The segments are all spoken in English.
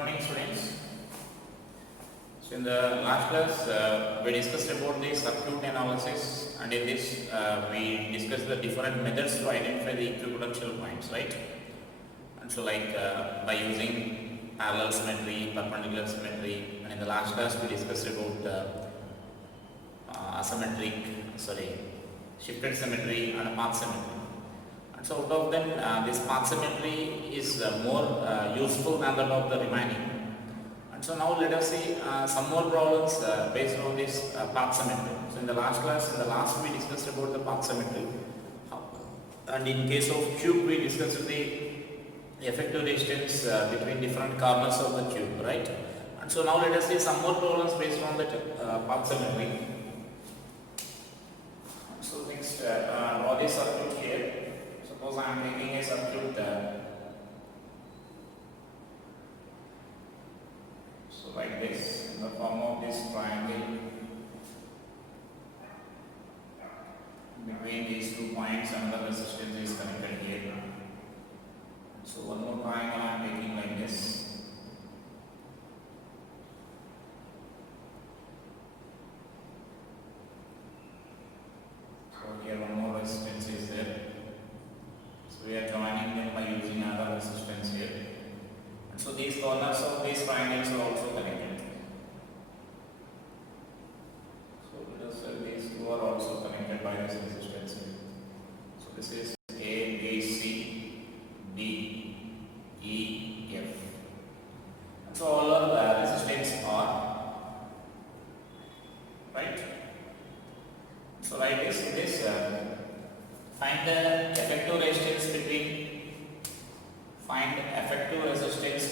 morning, students. So in the last class, we discussed about the circuit analysis, and in this we discussed the different methods to identify the equipotential points, right? And so like by using parallel symmetry, perpendicular symmetry, and in the last class we discussed about shifted symmetry and path symmetry. And so out of them, this path symmetry is more useful than that of the remaining. And so now let us see some more problems based on this path symmetry. So in the last we discussed about the path symmetry, and in case of cube we discussed the effective distance between different corners of the cube, right? And so now let us see some more problems based on the path symmetry. So next, draw this circuit here. Suppose I am making a circuit. So like this, in the form of this triangle. Between these 2 points, another resistance is connected here. So one more triangle I am making like this. So here one more resistance is there. So we are joining them by using another resistance here. And so these corners of these triangles are also connected. So let us say these two are also connected by this resistance here. So this is A, B, C, D, E, F. And so all our resistance are right. So like this, find the effective resistance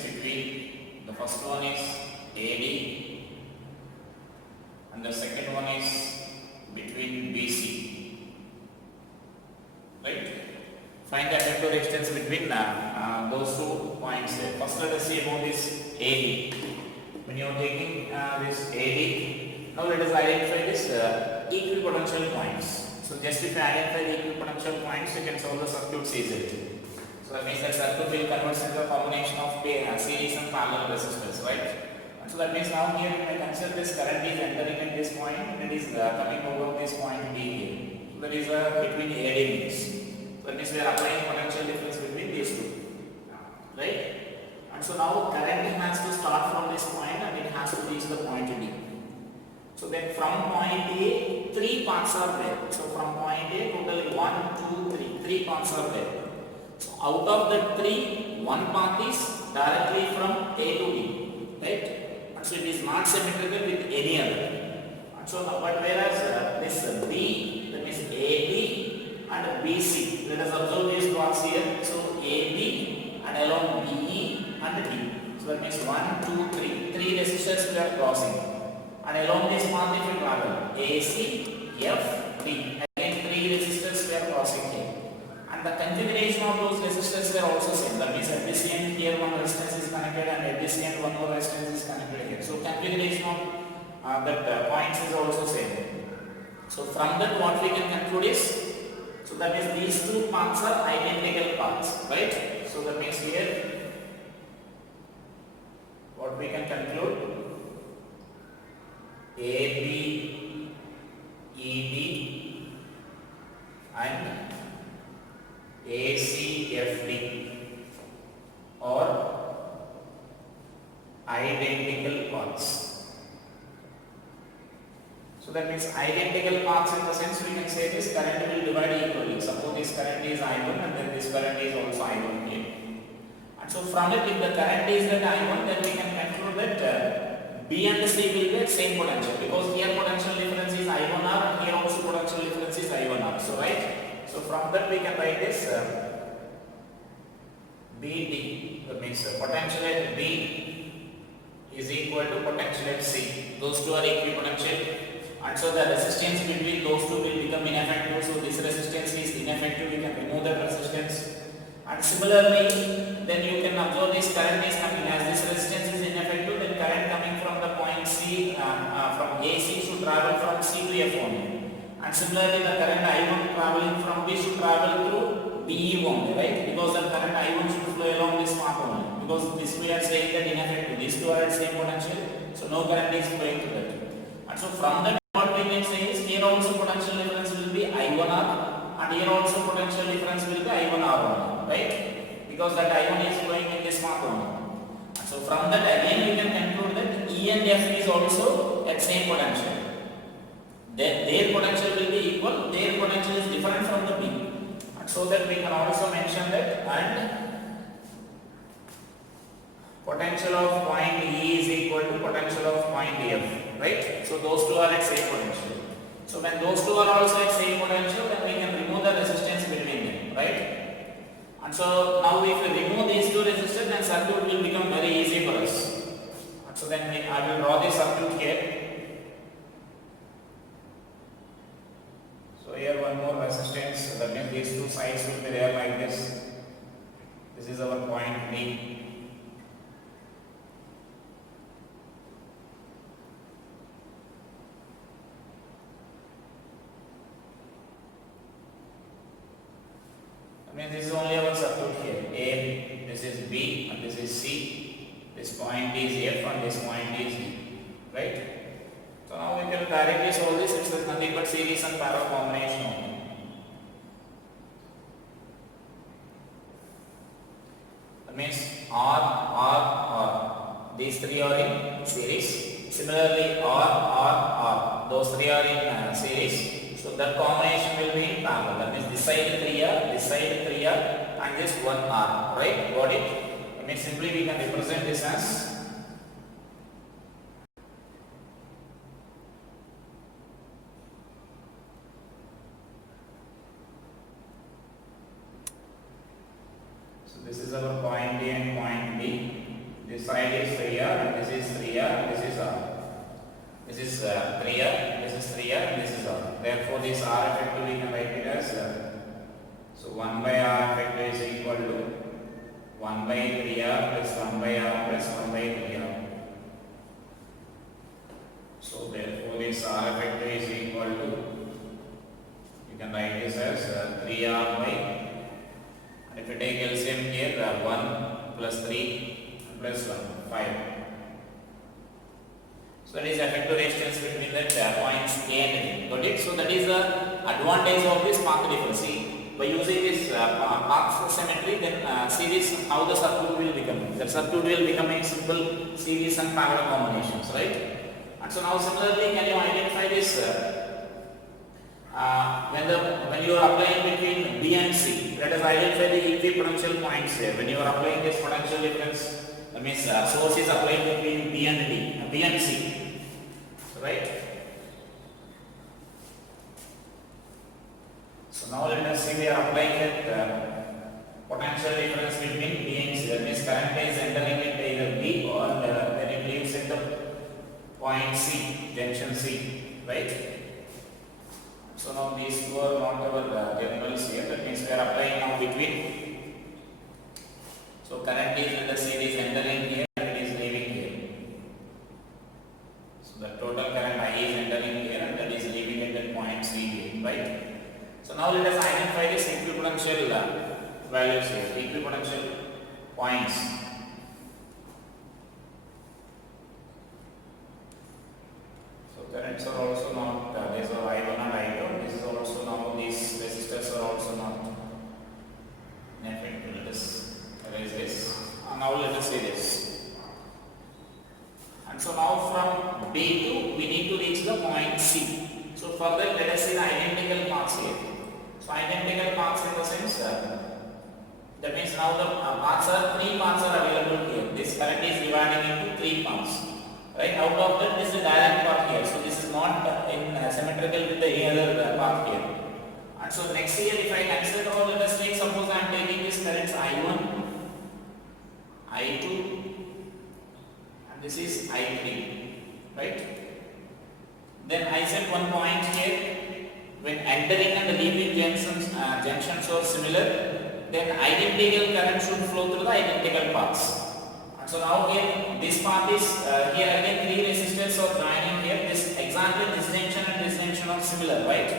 between the first one is AD and the second one is between BC, right? Find the effective resistance between those 2 points there. First let us see about this AD. When you are taking this AD, now let us identify this equipotential points. So just if you identify the equipotential points, you can solve the circuits easily. So that means that circuit will convert into a combination of series and parallel resistors, right? And so that means now here you may consider this current is entering at this point and it is coming over this point B here. So that is between AD means. So that means we are applying potential difference between these two, right? And so now current has to start from this point and it has to reach the point D. So then from point A, 3 paths are there. So from point A, totally 1, 2, 3. 3 paths are there. So out of the 3, 1 path is directly from A to B, right? And so it is not symmetrical with any other. And so but whereas this B, that means AB and BC, let us observe these paths here. So AB and along BE and D. So that means 1, 2, 3. 3 resistors we are crossing. And along this path if we travel AC, F, D. Again 3 resistors we are crossing here. And the configuration of those resistors were also same. That means at this end here one resistance is connected and at this end one more resistance is connected here. So configuration of that points is also same. So from that what we can conclude is, so that means these 2 paths are identical paths, right? So that means here what we can conclude, AB, ED and ACFD or identical paths. So that means identical paths in the sense we can say this current will divide equally. Suppose this current is I1 and then this current is also I1 here. And so from it, if the current is that I1, then we can conclude that B and C will get same potential, because here potential difference is I1R and here also potential difference is I1R. So right. So from that we can write this BD, that means potential at B is equal to potential at C. Those 2 are equipotential, and so the resistance between those 2 will become ineffective. So this resistance is ineffective, we can remove that resistance. And similarly, then you can observe this current is coming, as this resistance is ineffective, then current coming from the point C, from AC should travel from C to F only. And similarly, the current I1 traveling from B should travel through BE only, right? Because the current I1 should flow along this path only. because this we are saying that ineffective. These two are at same potential, so no current is flowing to that. And so from that what we can say is here also potential difference will be I1R and here also potential difference will be I1R1, right? Because that I1 is flowing in this path only. And so from that again we can conclude that E and F is also at same potential. Their potential will be equal, their potential is different from the B. And so that we can also mention that and potential of point E is equal to potential of point F, right? So those two are at same potential. So when those two are also at same potential, then we can remove the resistance between them, right? And so now if we remove these two resistors, then circuit will become very easy for us. And so then I will draw the circuit here. So here one more resistance, that means these two sides will be there like this. This is our point B. This is only our circuit here. A, this is B, and this is C. This point is F, and this point is D. Right? So now we can directly solve this. It's nothing but series and parallel combination only. That means R. These three are in series. Similarly, R. Those three are in series. So that combination will be in parallel. That means this side 3R, this side 3R, and this 1R. Right? Got it? That means simply we can represent this as this is our point A and point B. This side is 3R and this is 3R and this is R. This is 3R, this is 3R and this is R. Therefore, this R effective we can write it as so 1 by R effective is equal to 1 by 3R plus 1 by R plus 1 by 3R. So therefore, this R effective is equal to, you can write this as 3R by, if you take LCM here, 1 plus 3 plus 1, 5. So that is effective resistance between the points A and B. Got it? So that is the advantage of this path difference. See, by using this path symmetry, then see this how the circuit will become. The circuit will become a simple series and parallel combinations, right? And so now similarly, can you identify this? When you are applying between B and C, let us identify the equipotential points here. When you are applying this potential difference, that means source is applied between B and C, right? So now let us see we are applying that potential difference between B and C. That means current is entering into either B or when it leaves in the point C, junction C, right? So now these two are not our terminals here. That means we are applying now between. So current is in the series entering here and it is leaving here. So the total current I is entering here and that is leaving at that point C here, right? So now let us identify this equipotential values here, equipotential points. So currents are also not, these are I1 and I2. This is also now, these resistors are also not effective. Let us erase this. And now let us see this. And so now from B2 we need to reach the point C. So further let us see the identical paths here. So identical paths in the sense that means now the three paths are available here. This current is dividing into three paths. Right, out of that this is a direct path here. So this is not in symmetrical with any other path here. And so next here if I consider, or let us take, suppose I am taking this currents I1, I2 and this is I3, right? Then I set one point here, when entering and leaving junctions are similar, then identical current should flow through the identical paths. So now here this path is here again three resistors are joining here. This exactly this junction and this junction are similar, right?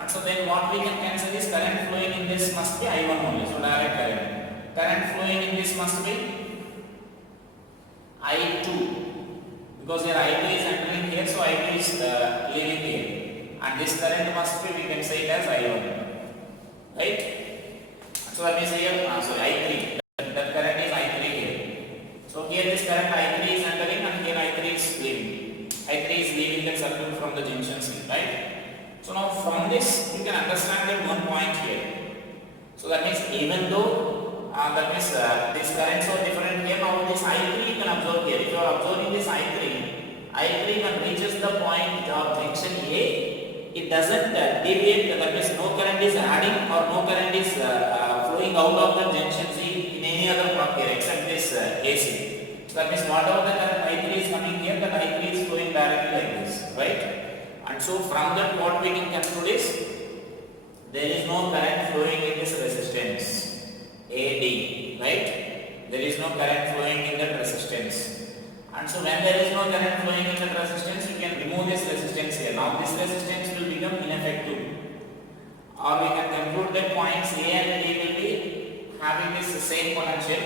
And so then what we can consider is current flowing in this must be I1 only. So direct current flowing in this must be I2, because here I2 is entering here, so I2 is leaving here, and this current must be, we can say it as I1, right? So that means here, I3, that current is I3 here. So here this current I3 is entering and here I3 is leaving. I3 is leaving the circuit from the junction C, right? So now from this you can understand that one point here. So that means even though this currents are different here, now this I3 you can observe here. If you are observing this I3 when reaches the point of junction A, it doesn't deviate, that means no current is adding or no current is flowing out of the junction C in any other block here except this AC. So that means whatever the current I3 is coming here, that I3 is flowing directly like this, right? And so from that what we can conclude is there is no current flowing in this resistance AD, right? There is no current flowing in that resistance. And so when there is no current flowing in that resistance, you can remove this resistance here. Now this resistance will become ineffective. Or we can conclude that points A and B will be having this same potential.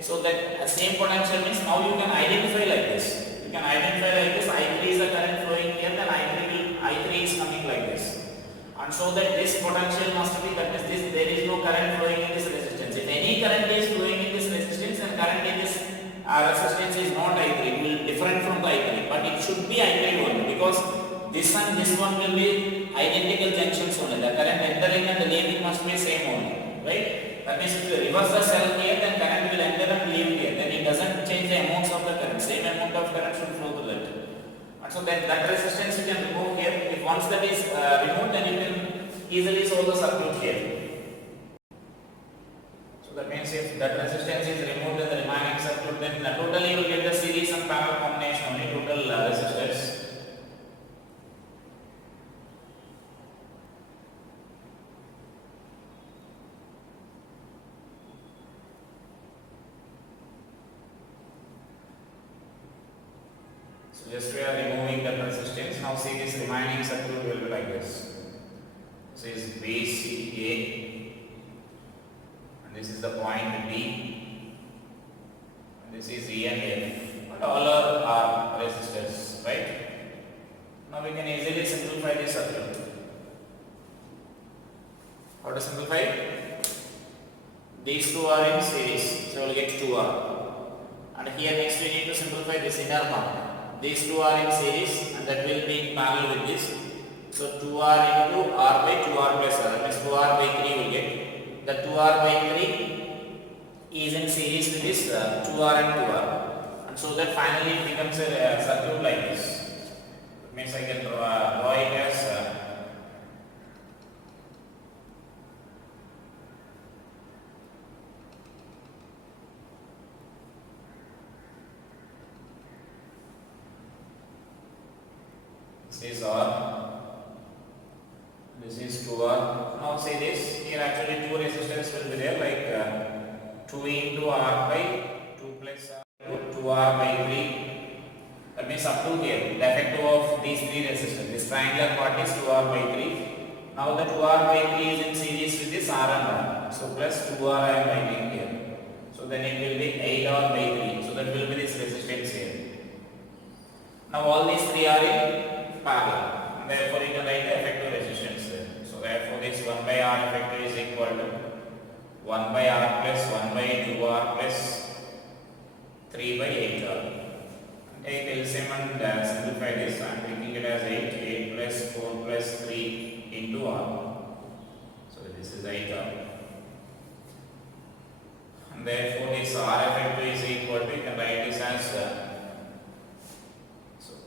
So that same potential means now you can identify like this. You can identify like this, I3 is the current flowing here, then I3 is coming like this. And so that this potential must be, that means this, there is no current flowing in this resistance. If any current is flowing in this resistance, then current in this resistance is not I3, it will be different from the I3, but it should be I3 only, because this and this one will be identical junctions only. The current entering and leaving must be same only, right? That means if you reverse the cell here, then current will enter and leave here. Then it doesn't change the amounts of the current. Same amount of current should flow to that. And so then that resistance you can remove here. If once that is removed, then you can easily solve the circuit here. So that means if that resistance is removed in the remaining circuit, then totally you will get the series and parallel combination only, total resistors. So just we are removing the resistance. Now see this remaining circuit will be like this. This is BCA. This is the point B, and this is E and F, and all are resistors, right? Now we can easily simplify this circuit. How to simplify? These two are in series, so we will get 2R. And here next we need to simplify this inner part. These two are in series and that will be in parallel with this. So 2R into R by 2R plus R, that means 2R by 3 will get. The 2R by 3 is in series with this 2R and 2R, and so that finally it becomes a circuit like this. That means I can draw it as this is R, this is 2R. Now see this, here actually two resistors will be there, like 2 into R by 2 plus R, 2R by 3. That means up to here, the effective of these three resistors. This triangular part is 2R by 3. Now the 2R by 3 is in series with this R and R. So plus 2R I am writing here. So then it will be 8R by 3. So that will be this resistance here. Now all these three are in parallel. And therefore you can write the effective resistance there. So therefore this 1 by R effective is equal to 1 by R plus 1 by 2R plus 3 by 8R. Take LCM and simplify this. I am taking it as 8 plus 4 plus 3 into R. So this is 8R. And therefore this R effective is equal to, you can write this as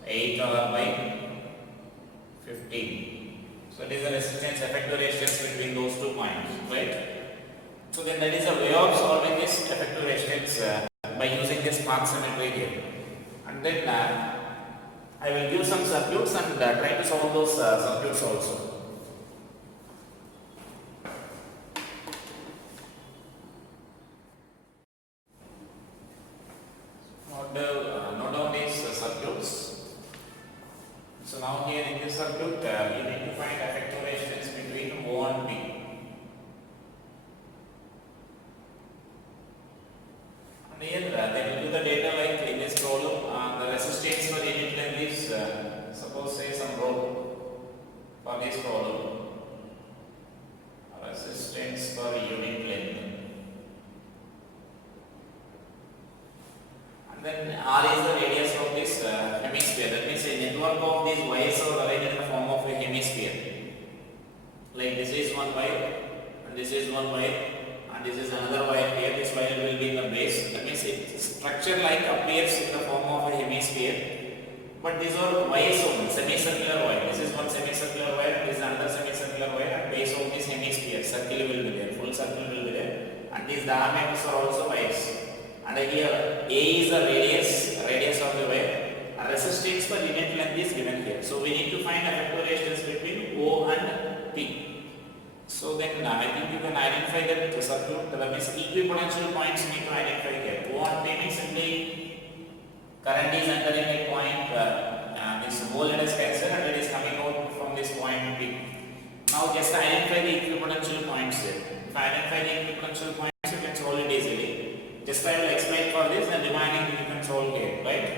8R by 15. So it is the resistance, effective resistance between those 2 points, right? So then that is a way of solving this effective resistance by using this path symmetry here. And then I will give some circuits and try to solve those circuits also. Note down these circuits. So now here in this circuit, you need to find effective resistance between O and B. And here they will give the data like in this problem suppose say some rho for this problem. Resistance per unit length. And then R is the radius of this hemisphere. That means a network of these wires are arranged in the form of a hemisphere. Like this is one wire, and this is one wire, and this is another wire here. This wire will be in the base. That means its structure like appears in the form of a hemisphere. But these are wires only, semicircular wire. This is one semicircular wire, this is another semicircular wire, and base of this hemisphere, circle will be there, full circle will be there, and these diameters are also wires. And here A is the radius of the wire, and resistance per unit length is given here. So we need to find effective resistance between O and P. So then I think you can identify that circuit, that means equipotential points need to identify here. O and P means simply current is entering a point, this voltage is cancelled and it is coming out from this point P. Now just identify the equipotential points there. If I identify the equipotential points, you can solve it easily. Just I will explain for this, and remaining you can solve here, right?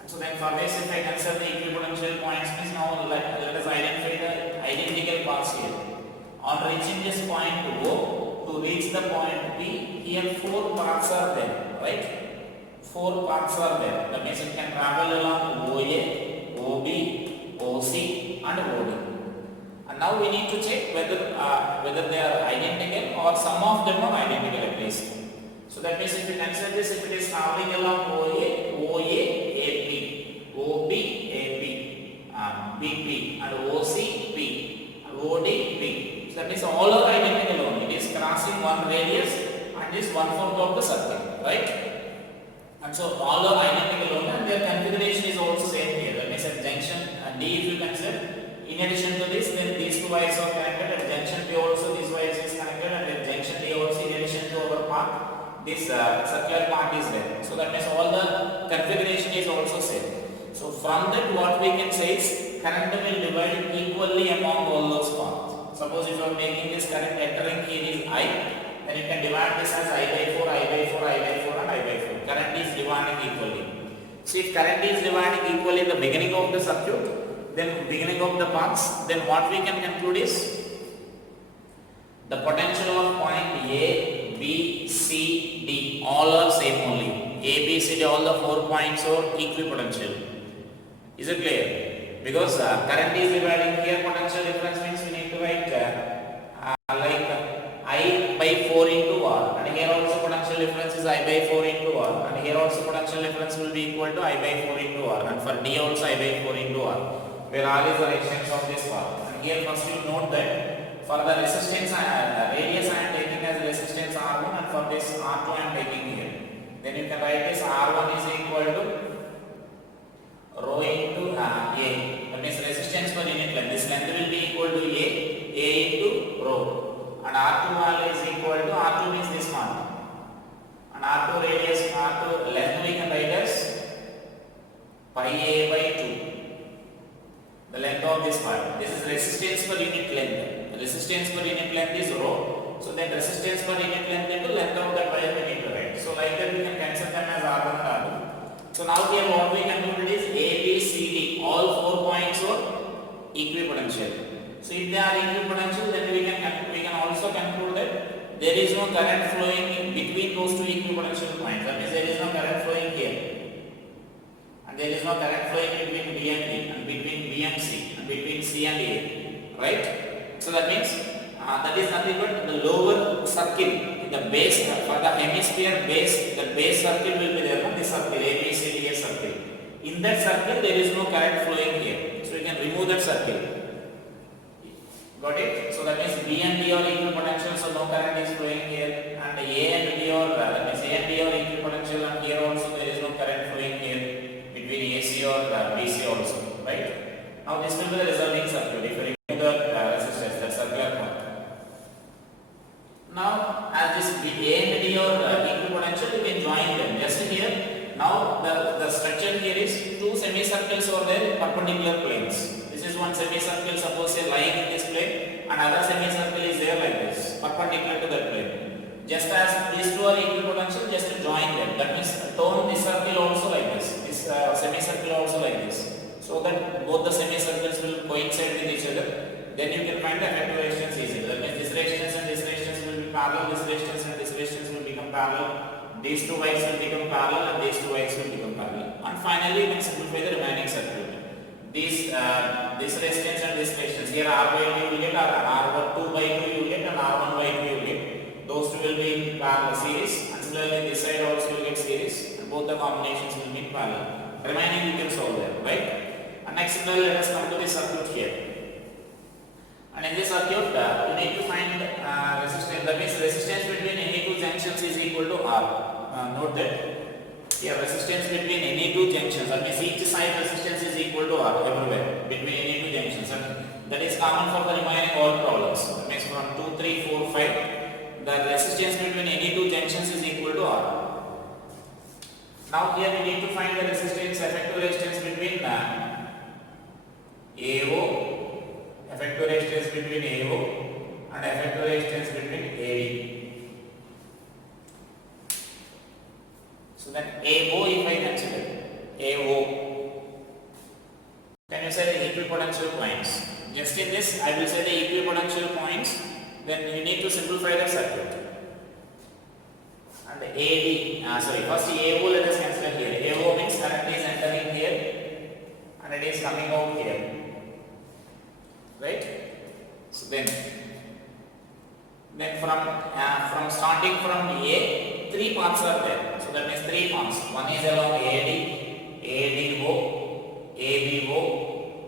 And so then for this, if I consider the equipotential points, means now let us identify the identical paths here. On reaching this point O, to reach the point P, here 4 paths are there, right? 4 paths are there. That means it can travel along OA, OB, OC and OD. And now we need to check whether they are identical or some of them are identical at least. So that means if you consider this, if it is traveling along OA, AP, OB, AP, BP and OC, P, and OD, P. So that means all are identical only. It is crossing one radius and is 1/4 of the circle, right? And so all are identical only, and their configuration is also same here. That means at junction D, if you consider, in addition to this, then these 2 wires are connected. At junction P also these wires is connected, and at junction D also, in addition to our part, this circular part is there. So that means all the configuration is also same. So from that, what we can say is current will divide equally among all those paths. Suppose if you are taking this current entering here is I, then you can divide this as I by 4, I by 4, I by 4 and I by 4. Current is dividing equally. So if current is dividing equally in the beginning of the circuit, then beginning of the paths, then what we can conclude is the potential of point A, B, C, D all are same only. A, B, C, D, all the 4 points are equipotential. Is it clear? Because current is dividing here, potential difference means we need to write like I by 4 into R, and here also potential difference is I by 4 into R, and here also potential difference will be equal to I by 4 into R, and for D also I by 4 into R, where R is the resistance of this path. And here first you note that for the resistance radius I am taking as resistance R1, and for this R2 I am taking here. Then you can write this R1 is equal to rho into A. That means resistance per unit length. This length will be equal to A into rho. And R2 value is equal to, R2 means this one, and R2 radius, R2 length we can write as pi A by 2, the length of this part. This is resistance per unit length. The resistance per unit length is rho. So then resistance per unit length into length of that wire we need to write. So like that we can cancel them as R1 and R2. So now here what we concluded is A, B, C, D, all 4 points are equipotential. So if they are equipotential, then we can also conclude that there is no current flowing in between those 2 equipotential points. That means there is no current flowing here, and there is no current flowing between B and D, and between B and C, and between C and A, right? So that means that is nothing but the lower circle in the base, for the hemisphere base, the base circle will be there, this circle, A, B, C, D, A circle. In that circle there is no current flowing here, so we can remove that circle. Got it? So that means B and D are equipotential, so no current is flowing here, and A and D are, that means A and D are equipotential, and here also there is no current flowing here between AC or BC also, right? Now this will be the resulting circuit if you remove the resistance, the circular part. Now as this A and D are equipotential, you can join them just here. Now the structure here is 2 semicircles over there in perpendicular planes. This is one semicircle, suppose say lying in this plane, and other semicircle is there like this, perpendicular to that plane. Just as these 2 are equipotential, just to join them. That means turn this circle also like this semicircle also like this. So so that both the semicircles will coincide with each other. Then you can find the effective resistance easily. That means this resistance and this resistance will be parallel, this resistance and this resistance will become parallel, these two wires will become parallel and these two wires will become parallel. And finally you can simplify the remaining circuit. This resistance and this resistance, here R by 2 you will get, R2 by 2 you will get and R1 by 2 you will get. Those two will be in parallel series, and similarly this side also you will get series, and both the combinations will be in parallel. Remaining you can solve them, right? And next similarly let us come to this circuit here. And in this circuit you need to find resistance, that means resistance between any two junctions is equal to R. Note that here resistance between any two junctions, that means each side resistance is equal to R everywhere between any two junctions, and that is common for the remaining all problems. That means from 2, 3, 4, 5, the resistance between any two junctions is equal to R. Now here we need to find the resistance, effective resistance between AO, effective resistance between AO and effective resistance between AD. So then AO, if I consider AO, can you say the equipotential points? Just in this I will say the equipotential points, then you need to simplify the circuit. And AD, first AO let us consider here. AO means current is entering here and it is coming out here, right? So then from starting from A, three paths are there. So that means three paths. One is along AD, ADO, ABO,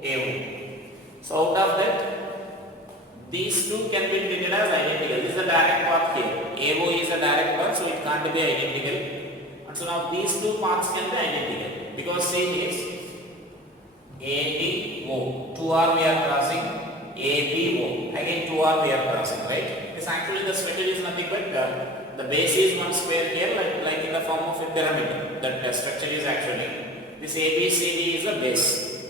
AO. So out of that, these two can be treated as identical. This is the direct path here. AO is a direct path, so it can't be identical. And so now these two paths can be identical because see this ADO, 2R we are crossing, ABO, again 2R we are crossing, right? This actually the structure is nothing but the base is one square here, like in the form of a pyramid. That structure is actually this ABCD is a base,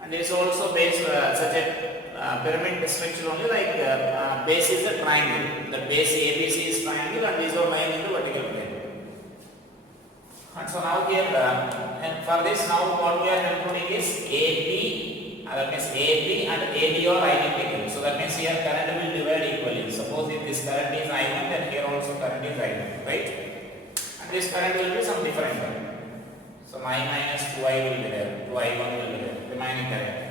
and there is also base such a pyramid structure only, like base is a triangle. The base ABC is triangle and these are lying in the vertical plane. And so now here and for this now what we are including is AB, that means AB and AD are identical. So that means here current will divide equally. Suppose if this current is I1, then here also current is I1, right? And this current will be some different current. So I minus 2I will be there, 2I1 will be there, remaining current.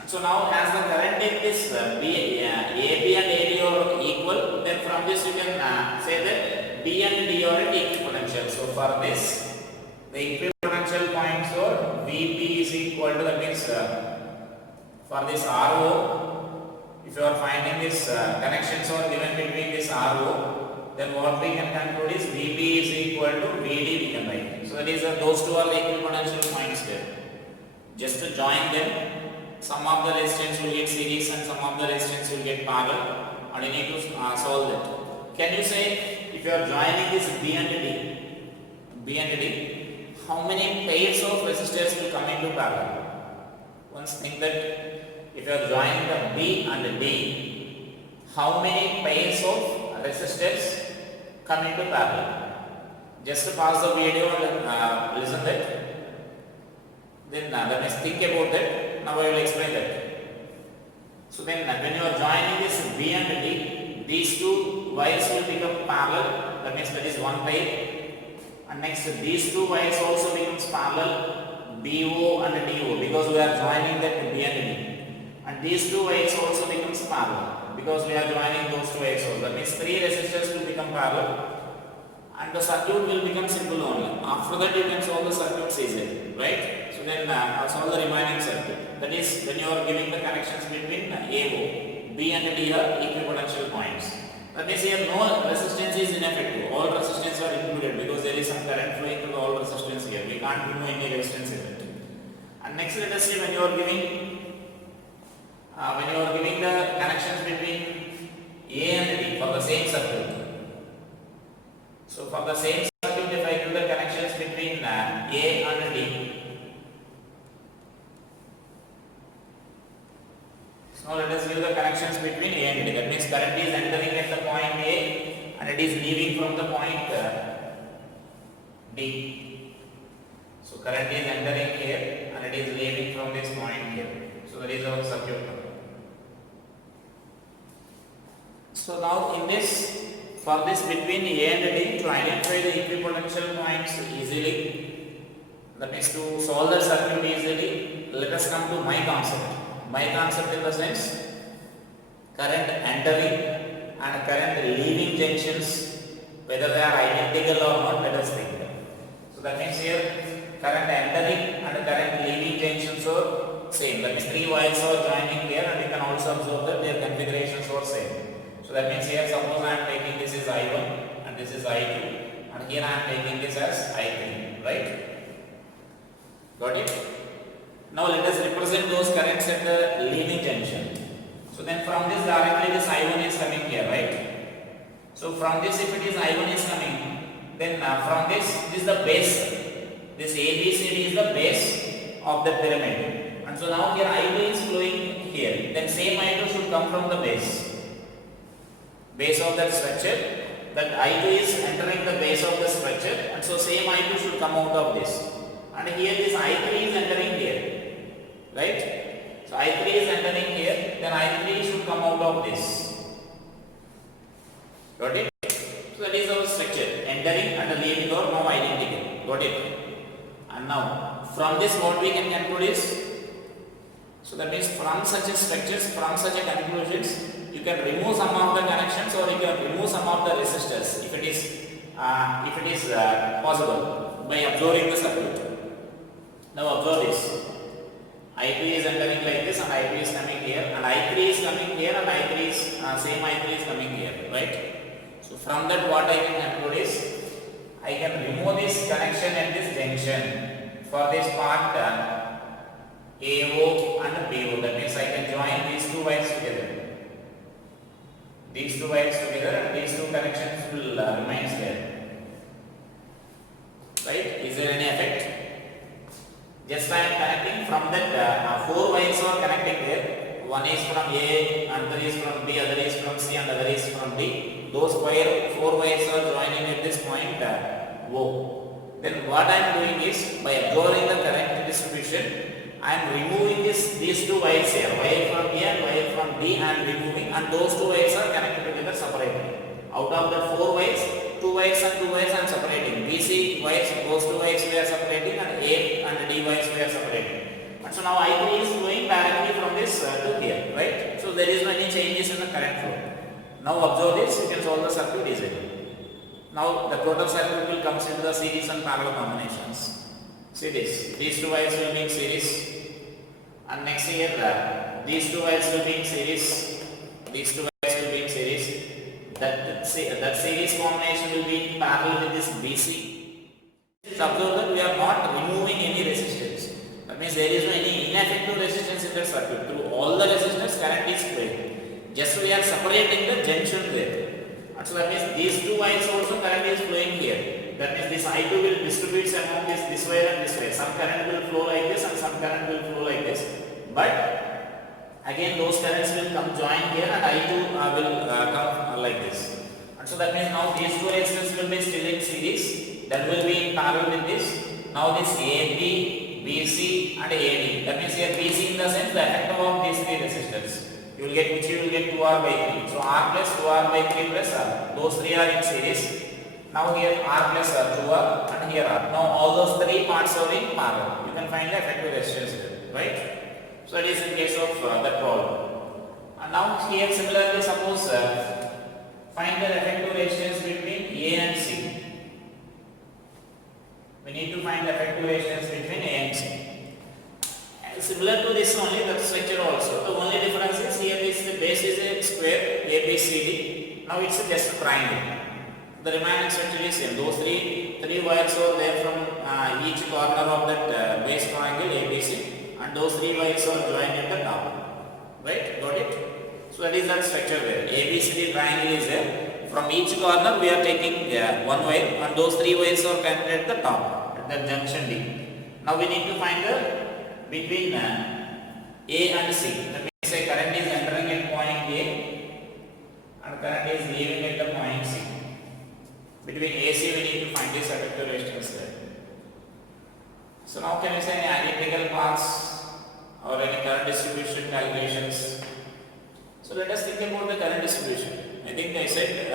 And so now as the current in this AB and AD are equal, then from this you can say that B and D are at equipotential. So for this, the equipotential points are VP is equal to, that means for this RO, if you are finding this connections are given between this RO, then what we can conclude is VP is equal to VD we can write. So that is those two are the equipotential points there. Just to join them, some of the resistance will get series and some of the resistance will get parallel, and you need to solve that. Can you say if you are joining this B and D, how many pairs of resistors will come into parallel? Once think that if you are joining the B and D, how many pairs of resistors come into parallel? Just to pause the video and listen that. Then that means think about that. Now I will explain that. So then when you are joining this B and D, these two wires will become parallel. That means that is one pair. And next these two wires also becomes parallel, BO and DO, because we are joining that B and D. And these two wires also becomes parallel because we are joining those two wires also. That means three resistors will become parallel and the circuit will become simple only. After that you can solve the circuit easily, right? So then solve the remaining circuit. That is when you are giving the connections between AO, B and D are equipotential points. That means here no resistance is ineffective. All resistance are included because there is some current flowing through all resistance here. We can't remove any resistance in it. And next let us see when you are giving the connections between A and D for the same circuit. So for the same circuit, if I give the connections between A and D. So now let us give the connections between A and D. That means current is entering at the point A and it is leaving from the point D. So current is entering here and it is leaving from this point here. So that is our circuit. So now in this, for this between A and D, to identify the equipotential points easily, that means to solve the circuit easily, let us come to my concept. My concept in the sense, current entering and current leaving junctions, whether they are identical or not, let us think. So that means here, current entering and current leaving junctions are same. That means three wires are joining here, and you can also observe that their configurations are same. So that means here, suppose I am taking this is I1 and this is I2, and here I am taking this as I3, right? Got it? Now let us represent those currents at the leaving junction. So then from this directly this I1 is coming here, right? So from this, if it is I1 is coming, then from this is the base. This ABCD is the base of the pyramid. And so now here I2 is flowing here. Then same I2 should come from the base. Base of that structure. That I2 is entering the base of the structure. And so same I2 should come out of this. And here this I3 is entering here. Right? So I3 is entering here. Then I3 should come out of this. Got it? So that is our structure. Entering and leaving are now identical. Got it? And now from this what we can conclude is, so that means from such a structures, from such a conclusions, you can remove some of the connections or you can remove some of the resistors if it is possible by observing the circuit. Now observe this. I2 is entering like this and I2 is coming here and I3 is coming here and I3 is same I3 is coming here, right? So from that what I can conclude is, I can remove this connection at this junction for this part AO and BO. That means I can join these two wires together. These two wires together and these two connections will remain there. Right? Is there any effect? Just I am connecting from that four wires are connecting there. One is from A, another is from B, other is from C, and other is from D. Those four wires are joining at this point O. Then what I am doing is, by observing the current distribution, I am removing these two wires here, wire from A and wire from D, and removing, and those two wires are connected together separately. Out of the four wires, two wires and two wires I am separating. BC wires, those two wires we are separating, and A and D wires we are separating. And so now I3 is flowing directly from this to here, right? So there is no any changes in the current flow. Now observe this, you can solve the circuit easily. Now the total circuit will come into the series and parallel combinations. See this, these two wires will be in series, and next here these two wires will be in series, these two wires will be in series. That series combination will be in parallel with this BC. Observe that we are not removing any resistance. That means there is no any ineffective resistance in the circuit. Through all the resistance, current is flowing. Just we are separating the junction there. And so that means these two wires also current is flowing here. That means this I2 will distribute among this wire and this wire. Some current will flow like this and some current will flow like this. But again those currents will come join here and I2 will come like this. And so that means now these two resistors will be still in series. That will be in parallel with this. Now this AB, BC and AD. That means here BC in the sense the effect of these three resistors. You will get which you will get 2R by 3. So R plus 2R by 3 plus R. Those three are in series. Now here R plus 2R and here R. Now all those three parts are in parallel. You can find the effective resistance here, right? So it is in case of that problem. And now here similarly suppose find the effective resistance between A and C. We need to find the effective resistance between A and C. And similar to this only, the structure also. The only difference is here is the base is a square ABCD. Now it's just a triangle. The remaining structure is same. Those three wires are there from each corner of that base triangle ABC, and those three wires are joined at the top. Right? Got it? So that is that structure there. ABCD triangle is there. From each corner we are taking one wire, and those three wires are connected at the top, at the junction D. Now we need to find the between A and C. That means a current is entering at point A and current is leaving at the point C. Between AC we need to find this effective resistance there. So now can we say any identical paths or any current distribution calculations? So let us think about the current distribution. I think I said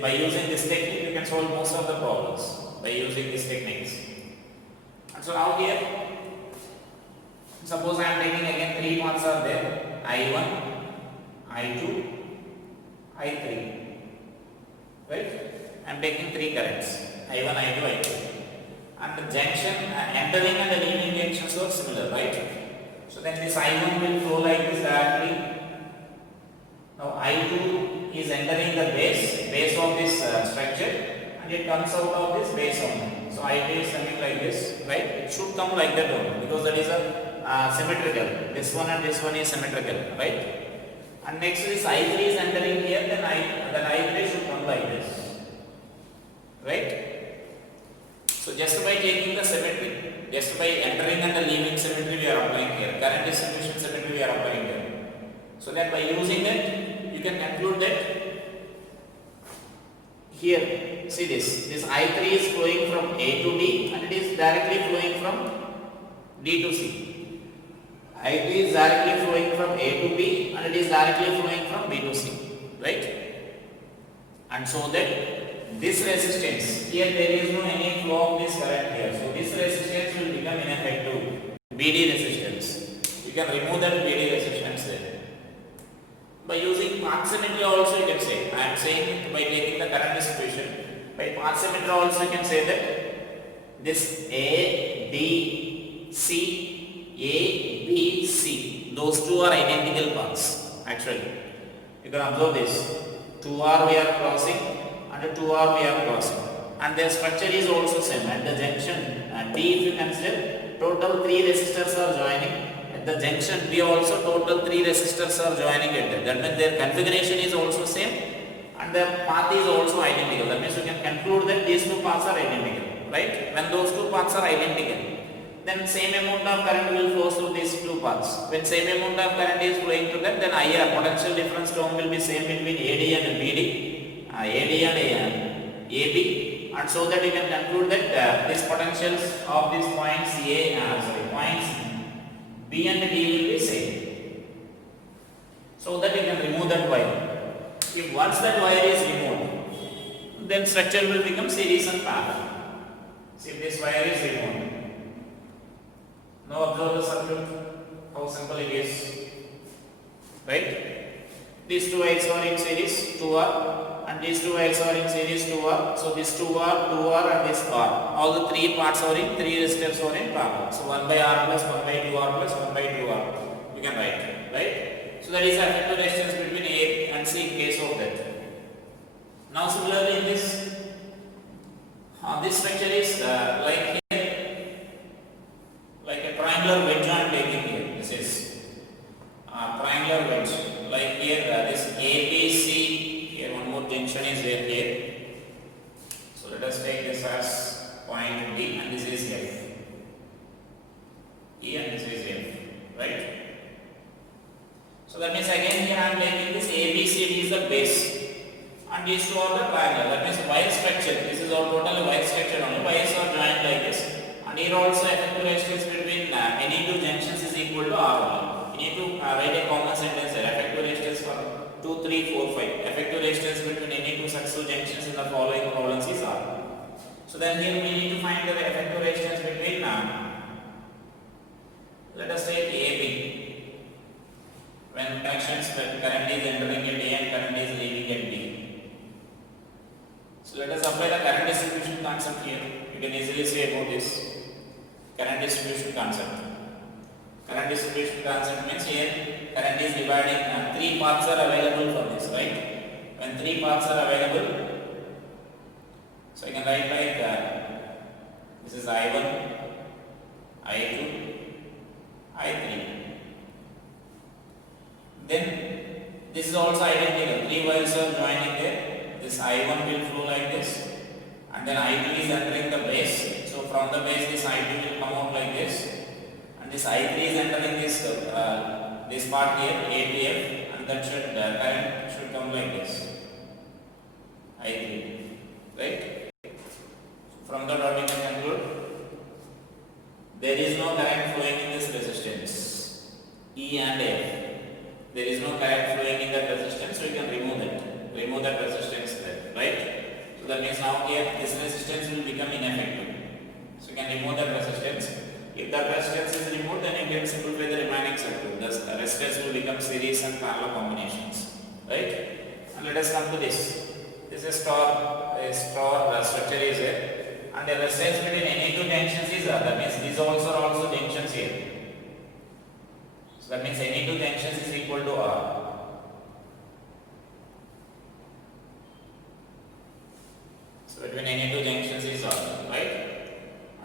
by using this technique you can solve most of the problems by using these techniques. And so now here, suppose I am taking again three paths are there, I1, I2, I3, right? I am taking three currents, I1, I2, I2. And the junction, entering and the leaving junctions are similar, right? So then this I1 will flow like this directly. Now I2 is entering the base of this structure, and it comes out of this base only. So I2 is coming like this, right? It should come like that only because that is a symmetrical. This one and this one is symmetrical, right? And next this I3 is entering here, then I3 should come like this, right? So just by taking the symmetry, just by entering and leaving symmetry we are applying here, current distribution symmetry we are applying here. So that by using it, you can conclude that here, see this I3 is flowing from A to D and it is directly flowing from D to C. I3 is directly flowing from A to B and it is directly flowing from B to C, right? And so that this resistance, here there is no any flow of this current here. So this resistance will become ineffective, BD resistance. You can remove that BD resistance there. By using path symmetry also you can say, I am saying by taking the current distribution, by path symmetry also you can say that this A, D, C, A, B, C, those two are identical paths actually. You can observe this, 2R we are crossing and 2R we are crossing, and their structure is also same. At the junction D, if you consider, total 3 resistors are joining. At the junction B also total 3 resistors are joining it. That means their configuration is also same and their path is also identical. That means you can conclude that these two paths are identical, right? When those two paths are identical, then same amount of current will flow through these two paths. When same amount of current is flowing through them, then IR, potential difference term, will be same between AD and BD, AD and AB, and so that you can conclude that these potentials of these points points B and D will be same. So that you can remove that wire. If once that wire is removed, then structure will become series and parallel. See, if this wire is removed. Now observe the circuit, how simple it is, right? These two wires are in series 2R and these two wires are in series 2R. So this 2R, 2R and this R. All the three parts are in, 3 resistors are in parallel. So 1 by R plus 1 by 2R plus 1 by 2R. You can write, right? So that is the effective resistance between A and C in case of that. Now similarly in this structure is like a triangular wedge I am taking here. This is triangular wedge. Like here this ABC, here one more junction is there here. So let us take this as point D and this is F. E and this is F, right? So that means again here I am taking this ABCD is the base and these two are the triangle. That means wire structure. This is all totally wire structure only. Wires are joined like this. And here also effective resistance between any two junctions is equal to R only. You need to write a common sentence there. Effective resistance for 2, 3, 4, 5. Effective resistance between any two successive junctions in the following problems is R. So then here we need to find the effective resistance between let us take AB. When connections current is entering at A and current is leaving at B. So let us apply the current distribution concept here. You can easily say about this. Current distribution concept. Current distribution concept means here current is dividing, 3 paths are available for this, right? When 3 paths are available, so you can write like this is I1, I2, I3. Then this is also identical. 3 wires are joining there. This I1 will flow like this, and then I2 is entering the base. So from the base, this I2 will come out like this, and this I3 is entering this part here, ATF, and that current should come like this, I3, right? From the dot you can conclude there is no current flowing in this resistance E and F. There is no current flowing in that resistance, so you can remove that resistance there, right? So that means now here this resistance will become ineffective. So you can remove that resistance. If that resistance is removed, then you can simplify the remaining circuit. Thus the resistance will become series and parallel combinations, right? And let us come to this. This is a star structure is here, and the resistance between any two junctions is that means these also are also junctions here. So that means any two junctions is equal to R. So between any two junctions is R, right?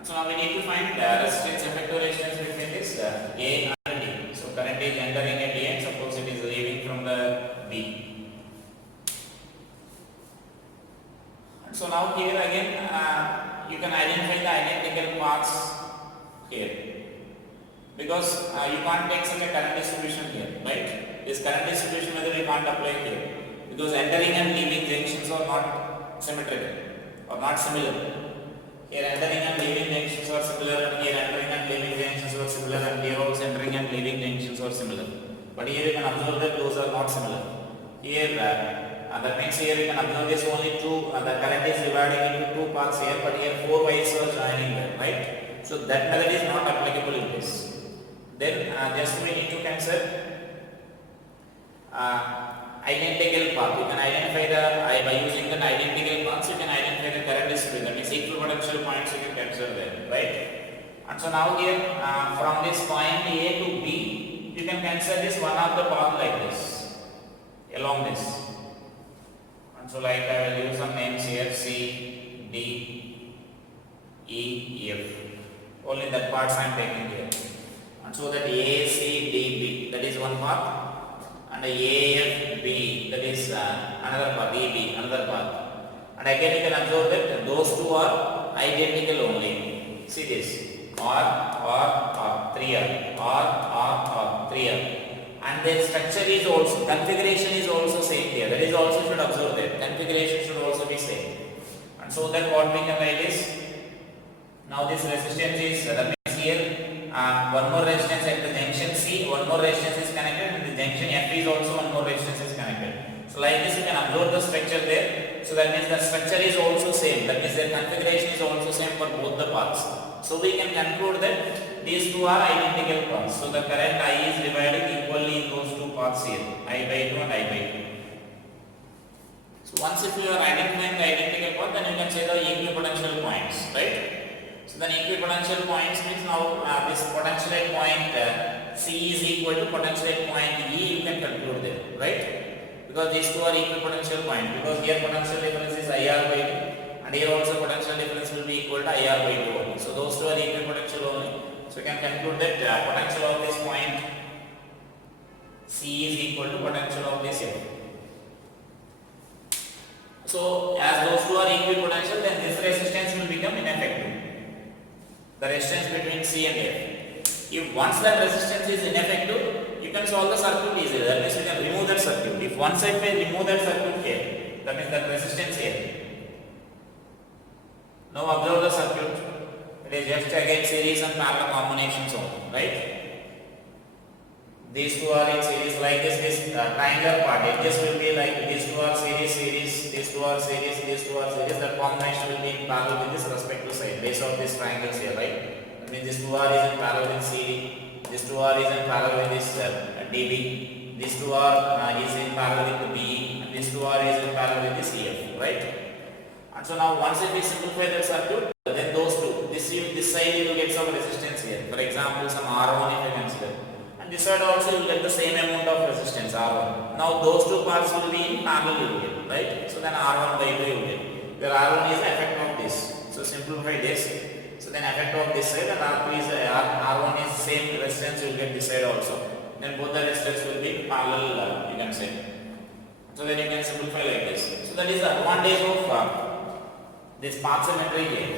So now we need to find resistance, effective resistance between this A and D. So current is entering at D and suppose it is leaving from the B. And so now here again you can identify the identical paths here, because you can't take such a current distribution here, right? This current distribution method we can't apply here, because entering and leaving junctions are not symmetrical or not similar. Here entering and leaving junctions are similar, and here entering and leaving junctions are similar, and here also entering and leaving junctions are similar. But here you can observe that those are not similar. Here that means here you can observe this only two, the current is dividing into two paths here, but here four wires are joining there, right? So that method is not applicable in this. Then just we need to consider identical path. You can identify by using the identical paths, you can identify the current distribution. That means equal potential points you can consider there, right? And so now here from this point A to B, you can consider this one of the path like this, along this. And so like I will use some names here, C, D, E, F. Only that parts I am taking here. And so that A, C, D, B, that is one path, and A, F, B, that is another path, E, B, another path. And again you can observe that those two are identical only. See this, R, 3R, 3R. And their structure is also, configuration is also same here. That is also should observe that. Configuration should also be same. And so that what we can write is, now this resistance is, that means here one more resistance at the junction C, one more resistance is connected, and the junction F is also one more resistance is connected. So like this you can observe the structure there. So that means the structure is also same. That means their configuration is also same for both the paths. So we can conclude that these two are identical paths. So the current I is divided equally in those two paths here, I by 2 and I by 2. So once if you are identifying the identical path, then you can say the equipotential points, right? So then equipotential points means now this potential at point C is equal to potential at point E, you can conclude there, right? Because these two are equipotential points, because here potential difference is IR by 2 and here also potential difference will be equal to IR by 2 only. So those two are equipotential only. So you can conclude that potential of this point C is equal to potential of this F. So as those two are equipotential, then this resistance will become ineffective. The resistance between C and F. If once that resistance is ineffective, you can solve the circuit easily. That means you can remove that circuit. If once I remove that circuit here, that means that resistance here. Now observe the circuit. It is just again series and parallel combinations only, right? These two are in series like this triangular part. It just will be like these two are series, these two are series, these two are series. That combination will be in parallel with this respective side, base of this triangles here, right? That means this 2R is in parallel with CD, this 2R is in parallel with this DB, this 2R is in parallel with the BE, and this 2R is in parallel with this EF, right? And so now once if we simplify that circuit, then those two, this side you will get some resistance here. For example, some R1 if you consider. And this side also you will get the same amount of resistance, R1. Now those two parts will be in parallel you will get, right? So then R1 by 2 you will get. Where R1 is the effect of this. So simplify this. So then effect of this side and R2 is R1 is same resistance, you will get this side also. Then both the resistance will be parallel, you can say. So then you can simplify like this. So that is the advantage of this path symmetry here.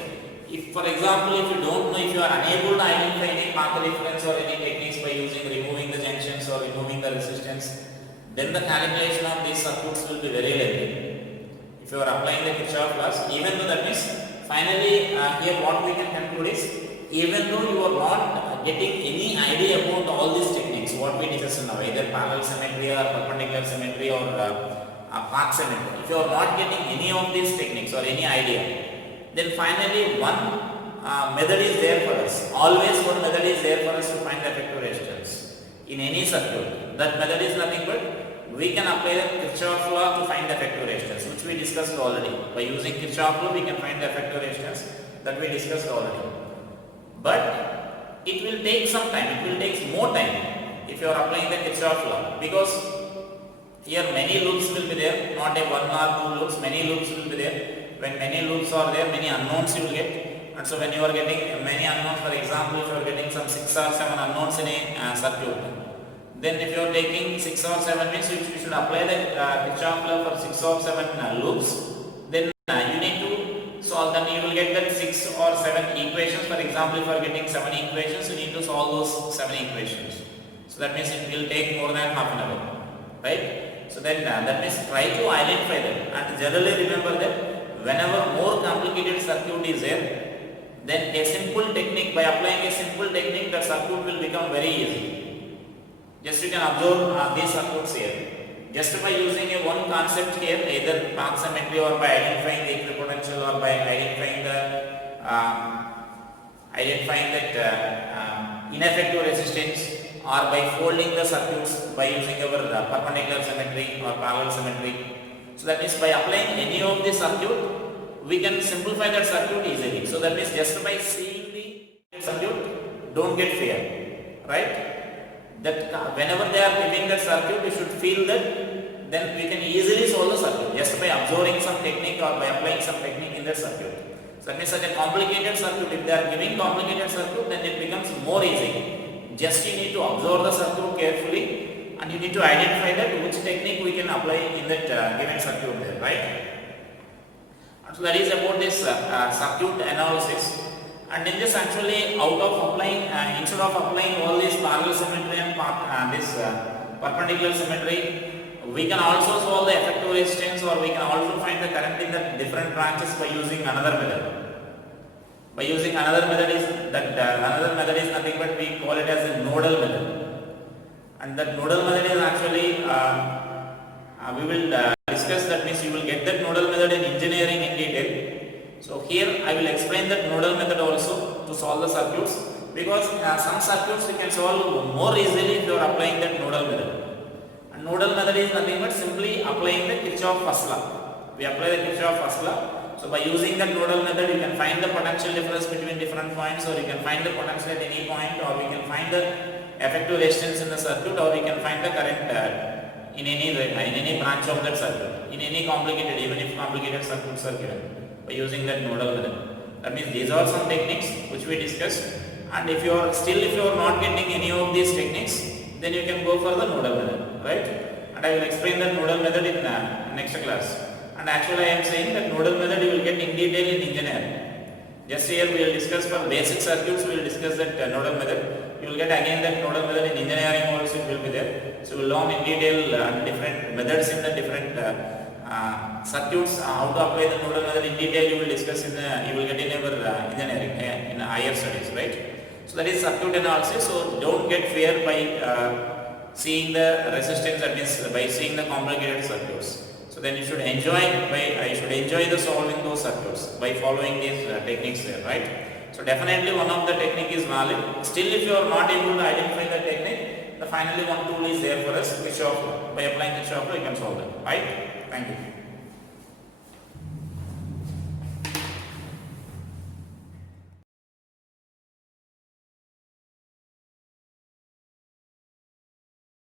If for example, if you don't know, if you are unable to identify any path difference or any techniques by using removing the junctions or removing the resistance, then the calculation of these circuits will be very lengthy. If you are applying the Kirchhoff laws, even though that means finally here what we can conclude is, even though you are not getting any idea about all these techniques what we discussed now, either parallel symmetry or perpendicular symmetry or path symmetry, if you are not getting any of these techniques or any idea, then finally one method is there for us. Always one method is there for us to find the effective resistance in any circuit. That method is nothing but we can apply the Kirchhoff law to find the effective resistance, which we discussed already. By using Kirchhoff law we can find the effective resistance, that we discussed already. But it will take some time, it will take more time if you are applying the Kirchhoff law, because here many loops will be there, not a one or two loops, many loops will be there. When many loops are there, many unknowns you will get. And so when you are getting many unknowns, for example, if you are getting some 6 or 7 unknowns in a circuit, then if you are taking 6 or 7 means you should apply the Kirchhoff law for 6 or 7 loops, then you need to solve them. You will get that 6 or 7 equations. For example, if you are getting 7 equations, you need to solve those 7 equations. So that means it will take more than half an hour, right? So then that means try to identify them, and generally remember that whenever more complicated circuit is there, then a simple technique, by applying a simple technique, the circuit will become very easy. Just you can observe these circuits here. Just by using a one concept here, either path symmetry or by identifying the equipotential or by identifying that ineffective resistance, or by folding the circuits by using our perpendicular symmetry or parallel symmetry. So that means by applying any of the circuit, we can simplify that circuit easily. So that means just by seeing the circuit, don't get fear, right? That whenever they are giving that circuit, you should feel that then we can easily solve the circuit just by observing some technique or by applying some technique in that circuit. So that means such a complicated circuit, if they are giving complicated circuit, then it becomes more easy. Just you need to observe the circuit carefully, and you need to identify that which technique we can apply in that given circuit there, right? And so that is about this circuit analysis. And in this actually, out of applying, instead of applying all these parallel symmetry and this perpendicular symmetry, we can also solve the effective resistance, or we can also find the current in the different branches by using another method. By using another method is that another method is nothing but we call it as a nodal method. And that nodal method is actually we will discuss. That means you will get that nodal method in engineering in detail. So here I will explain that nodal method also to solve the circuits, because some circuits you can solve more easily if you are applying that nodal method. And nodal method is nothing but simply applying the Kirchhoff first law. We apply the Kirchhoff first law. So by using that nodal method, you can find the potential difference between different points, or you can find the potential at any point, or we can find the effective resistance in the circuit, or we can find the current in any branch of that circuit, in any complicated, even if complicated circuits are given, by using that nodal method. That means these are some techniques which we discussed, and if you are not getting any of these techniques, then you can go for the nodal method, right? And I will explain the nodal method in next class. And actually I am saying that nodal method you will get in detail in engineering. Just here we will discuss for basic circuits, we will discuss that nodal method. You will get again that nodal method in engineering also, it will be there. So we will learn in detail different methods in the different circuits, how to apply the nodal method in detail. You will discuss in you will get in our engineering in higher studies, right? So that is circuit analysis. So don't get fear by seeing the resistance, that means by seeing the complicated circuits. So then you should enjoy the solving those circuits by following these techniques there, right? So definitely one of the technique is valid. Still, if you are not able to identify the technique, the finally one tool is there for us, Kirchhoff. By applying Kirchhoff, you can solve it, right? Thank you.